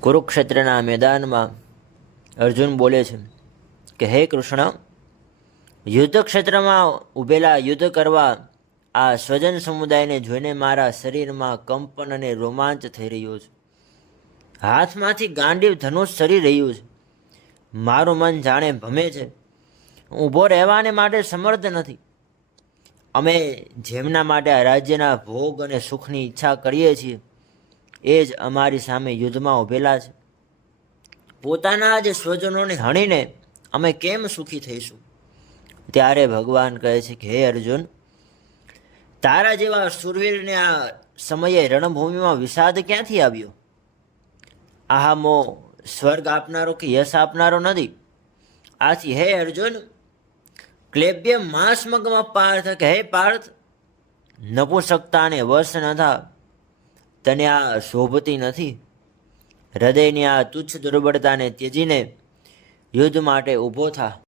કુરુક્ષેત્રના મેદાનમાં અર્જુન બોલે છે કે હે કૃષ્ણ, યુદ્ધ ક્ષેત્રમાં ઊભેલા યુદ્ધ કરવા આ સ્વજન સમુદાયને જોઈને મારા શરીરમાં કંપન અને રોમાંચ થઈ રહ્યો છે. હાથમાંથી ગાંડીવ ધનુષ સરી રહ્યું છે. મારું મન જાણે ભમે છે. ઊભો રહેવાને માટે સમર્થ નથી. અમે જેમના માટે આ રાજ્યના ભોગ અને સુખની ઈચ્છા કરીએ છીએ એ જ અમારી સામે યુદ્ધમાં ઊભેલા છે. પોતાના જ સ્વજનોને હણીને અમે કેમ સુખી થઈશું? ત્યારે ભગવાન કહે છે કે હે અર્જુન, તારા જેવા શૂરવીરને આ સમયે રણભૂમિમાં વિષાદ ક્યાંથી આવ્યો? આહામો સ્વર્ગ આપનારો કે યશ આપનારો નથી. આથી હે અર્જુન, ક્લેબ્ય માંસમગમાં પાર્થ કે હે પાર્થ, નપુંસકતાને વશ ન થા. તને આ શોભતી નથી. હૃદયની આ તુચ્છ દુર્બળતાને ત્યજીને યુદ્ધ માટે ઊભો થા.